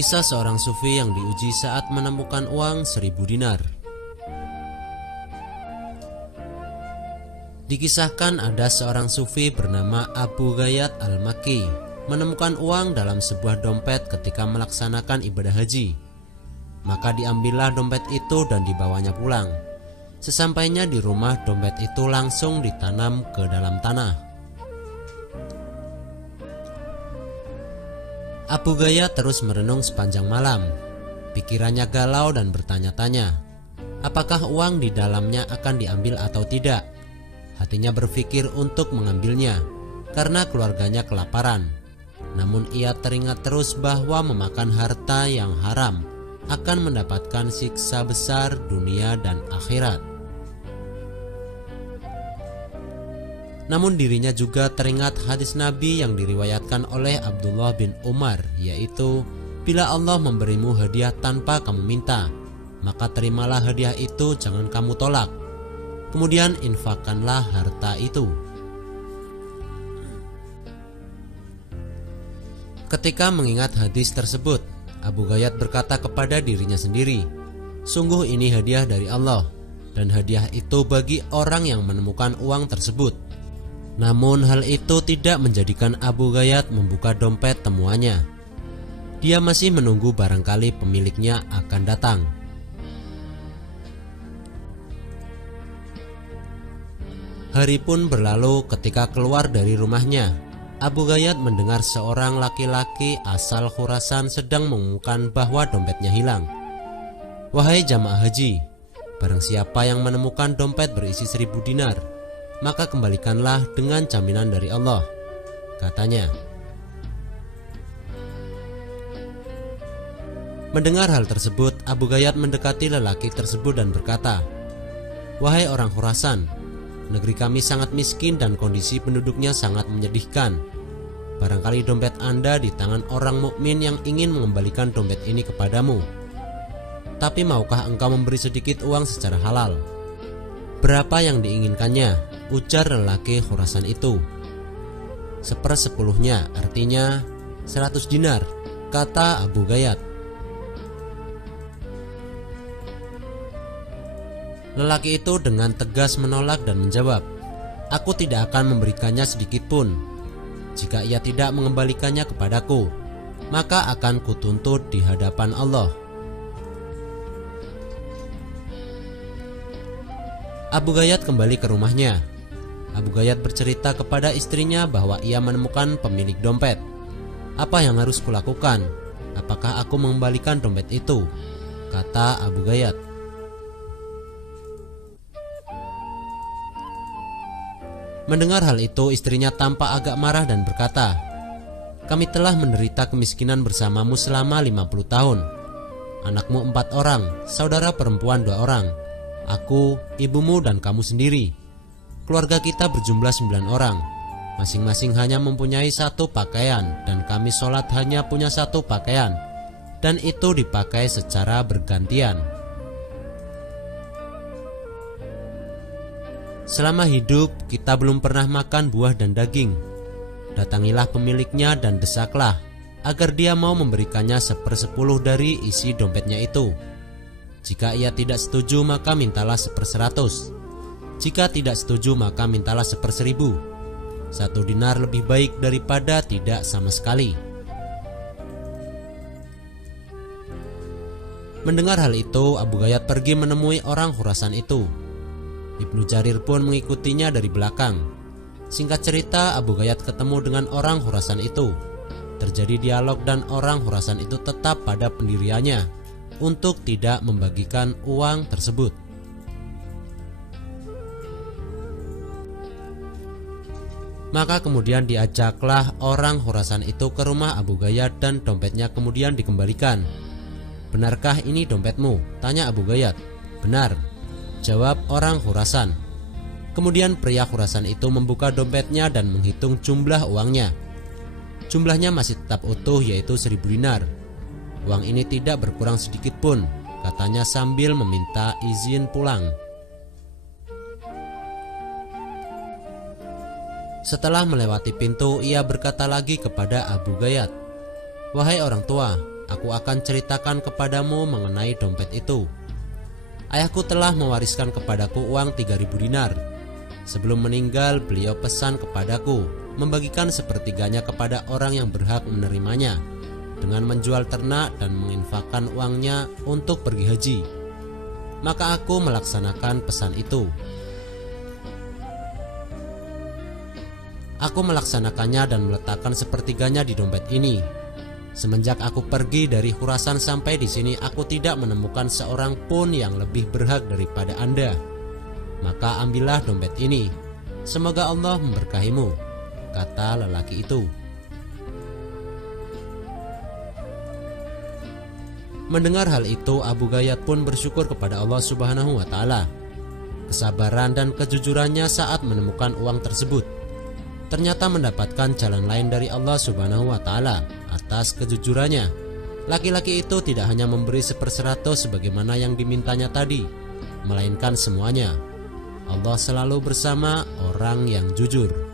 Kisah seorang sufi yang diuji saat menemukan uang 1000 dinar. Dikisahkan ada seorang sufi bernama Abu Ghayyat al-Makki menemukan uang dalam sebuah dompet ketika melaksanakan ibadah haji. Maka diambillah dompet itu dan dibawanya pulang. Sesampainya di rumah, dompet itu langsung ditanam ke dalam tanah. Abu Ghayyat terus merenung sepanjang malam. Pikirannya galau dan bertanya-tanya, apakah uang di dalamnya akan diambil atau tidak. Hatinya berpikir untuk mengambilnya karena keluarganya kelaparan. Namun ia teringat terus bahwa memakan harta yang haram akan mendapatkan siksa besar dunia dan akhirat. Namun dirinya juga teringat hadis Nabi yang diriwayatkan oleh Abdullah bin Umar, yaitu, bila Allah memberimu hadiah tanpa kamu minta, maka terimalah hadiah itu, jangan kamu tolak. Kemudian infakkanlah harta itu. Ketika mengingat hadis tersebut, Abu Ghayyat berkata kepada dirinya sendiri, sungguh ini hadiah dari Allah, dan hadiah itu bagi orang yang menemukan uang tersebut. Namun hal itu tidak menjadikan Abu Ghayyat membuka dompet temuannya. Dia masih menunggu barangkali pemiliknya akan datang. Hari pun berlalu. Ketika keluar dari rumahnya, Abu Ghayyat mendengar seorang laki-laki asal Khurasan sedang mengumumkan bahwa dompetnya hilang. Wahai jamaah haji, barang siapa yang menemukan dompet berisi 1000 dinar, maka kembalikanlah dengan jaminan dari Allah, katanya. Mendengar hal tersebut, Abu Ghayyat mendekati lelaki tersebut dan berkata, wahai orang Khurasan, negeri kami sangat miskin dan kondisi penduduknya sangat menyedihkan. Barangkali dompet Anda di tangan orang mukmin yang ingin mengembalikan dompet ini kepadamu. Tapi maukah engkau memberi sedikit uang secara halal? Berapa yang diinginkannya? Ujar lelaki Khurasan itu. 1/10-nya, artinya 100 dinar, kata Abu Ghayyat. Lelaki itu dengan tegas menolak dan menjawab, aku tidak akan memberikannya sedikit pun. Jika ia tidak mengembalikannya kepadaku, maka akan kutuntut di hadapan Allah. Abu Ghayyat kembali ke rumahnya. Abu Ghayyat bercerita kepada istrinya bahwa ia menemukan pemilik dompet. Apa yang harus kulakukan? Apakah aku mengembalikan dompet itu? Kata Abu Ghayyat. Mendengar hal itu, istrinya tampak agak marah dan berkata, kami telah menderita kemiskinan bersamamu selama 50 tahun. Anakmu 4 orang, saudara perempuan 2 orang, aku, ibumu dan kamu sendiri. Keluarga kita berjumlah 9 orang. Masing-masing hanya mempunyai 1 pakaian, dan kami sholat hanya punya 1 pakaian, dan itu dipakai secara bergantian. Selama hidup, kita belum pernah makan buah dan daging. Datangilah pemiliknya dan desaklah agar dia mau memberikannya 1/10 dari isi dompetnya itu. Jika ia tidak setuju, maka mintalah 1/100. Jika tidak setuju, maka mintalah 1/1000. 1 dinar lebih baik daripada tidak sama sekali. Mendengar hal itu, Abu Ghayyat pergi menemui orang Khurasan itu. Ibnu Jarir pun mengikutinya dari belakang. Singkat cerita, Abu Ghayyat ketemu dengan orang Khurasan itu. Terjadi dialog dan orang Khurasan itu tetap pada pendiriannya untuk tidak membagikan uang tersebut. Maka kemudian diajaklah orang Khurasan itu ke rumah Abu Ghayyat dan dompetnya kemudian dikembalikan. Benarkah ini dompetmu? Tanya Abu Ghayyat. Benar, jawab orang Khurasan. Kemudian pria Khurasan itu membuka dompetnya dan menghitung jumlah uangnya. Jumlahnya masih tetap utuh, yaitu 1000 dinar. Uang ini tidak berkurang sedikit pun, katanya sambil meminta izin pulang. Setelah melewati pintu, ia berkata lagi kepada Abu Ghayyat, wahai orang tua, aku akan ceritakan kepadamu mengenai dompet itu. Ayahku telah mewariskan kepadaku uang 3.000 dinar. Sebelum meninggal, beliau pesan kepadaku membagikan sepertiganya kepada orang yang berhak menerimanya, dengan menjual ternak dan menginfakkan uangnya untuk pergi haji. Maka aku melaksanakan pesan itu. Aku melaksanakannya dan meletakkan sepertiganya di dompet ini. Semenjak aku pergi dari Khurasan sampai di sini, aku tidak menemukan seorang pun yang lebih berhak daripada Anda. Maka ambillah dompet ini. Semoga Allah memberkahimu, kata lelaki itu. Mendengar hal itu, Abu Ghayyat pun bersyukur kepada Allah Subhanahu wa Ta'ala. Kesabaran dan kejujurannya saat menemukan uang tersebut ternyata mendapatkan jalan lain dari Allah Subhanahu wa Ta'ala atas kejujurannya. Laki-laki itu tidak hanya memberi 1/100 sebagaimana yang dimintanya tadi, melainkan semuanya. Allah selalu bersama orang yang jujur.